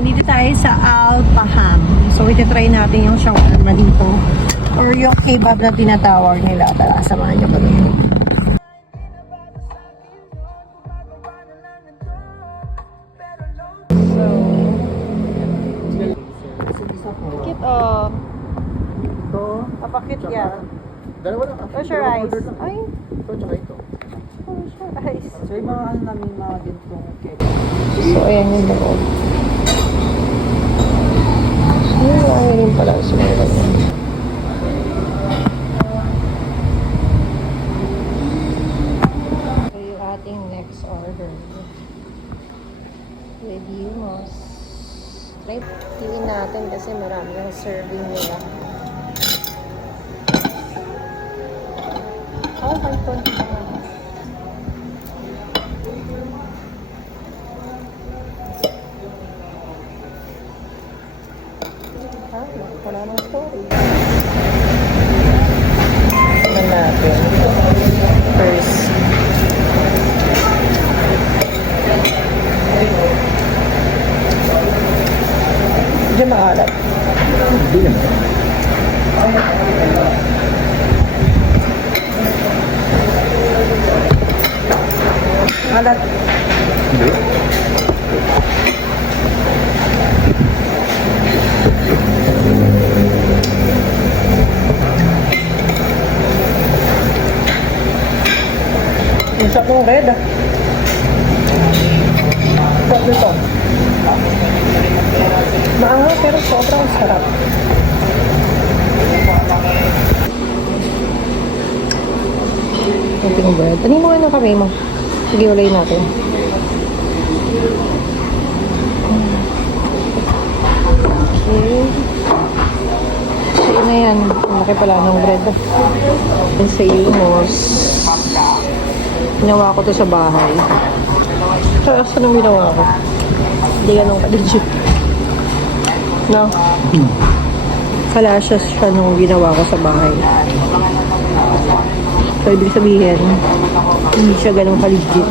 Nandito tayo sa Alpaham. So, iti-try natin yung shawarma dito. Or yung kebab na tinatawag nila. Tara, samahan niyo pa dito. Kit, oh. Ito. Papakit yan. Dalawa lang. Close your eyes. Ay. Ito, tsaka ito. Close your eyes. So, yung mga ano namin, mga gintong cake. So, ayan yung loob. Yung marami rin pala sa mga ganyan. So, yung ating next order. With hummus. Right? Tingin natin kasi marami yung serving nila. Oh, my God. Wala nang story. Tignan natin. First. Diyan maalat. Hindi naman. Alat. Hindi. Yung sa kong red. What ito? Maanghang pero sobrang sarap. Ating bread. Ano mo nga ng kamay mo? Sige, ulay natin. Okay. So, yun na yan. Ang laki pala ng bread. Yung sa hummus. Ginawa ko to sa bahay. Kaya saan ang ginawa ko? Hindi ganun ka-legit. No? Kalasya siya nung ginawa ko sa bahay. So, ibig sabihin, hindi siya ganun ka-legit.